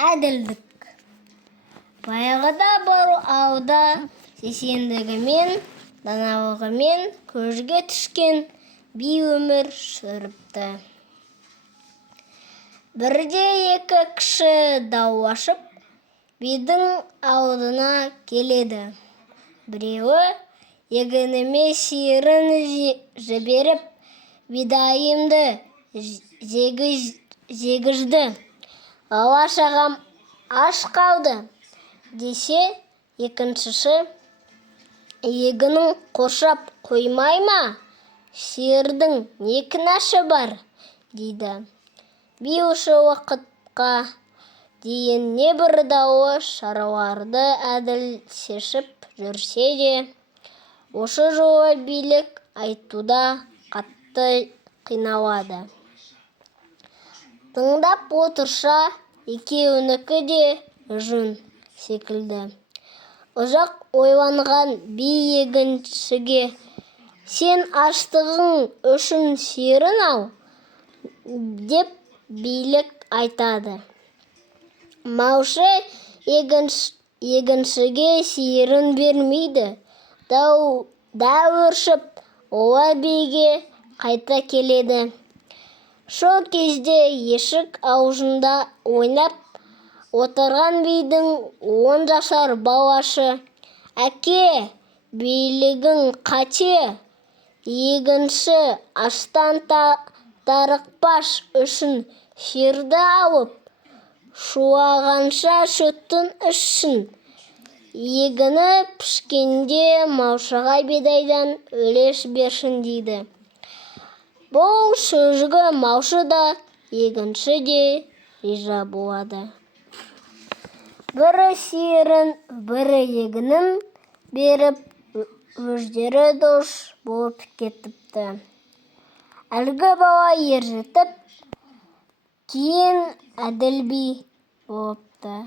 әділдік. Баяғыда бар ауда сесендігімен, даналығымен көзге түскен би өмір сүріпті. Бірде екі кіші дау ашып, бидің алдына келеді. Біреуі егініме сиырын жіберіп, бидайымды жегізді, бала-шағам аш қалды десе, екіншісі егінін қоршап қоймай ма, сиырдың не кінәсі бар дейді. Би осы уақытқа дейін небір даулы шараларды әділ шешіп жүрсе де, осы жолы билік айтуда қатты қиналады. Тыңдап отырса, екеуінікі де жөн секілді. Ұзақ ойланған би егіншіге, сен аштығың үшін сиырын ал, деп билік айтады. Малшы егіншіге сиырын бермейді. Дау өршіп, олар биге қайта келеді. Сол кезде есік аузында ойнап отырған бидің 10 жасар баласы: «Әке, билігің қате, егінші аштан тарықпас үшін сиырды алып, шулағанша шөттің ішсін. Егіні пішкенде малшыға бидайдан үлес берсін» дейді. Бұл сөзге малшы да, егінші де риза болады. Бірі сиырын, бірі егінін беріп, өздері дос болып кетіпті. Әлгі бала ержетіп, кейін әділ би болыпты.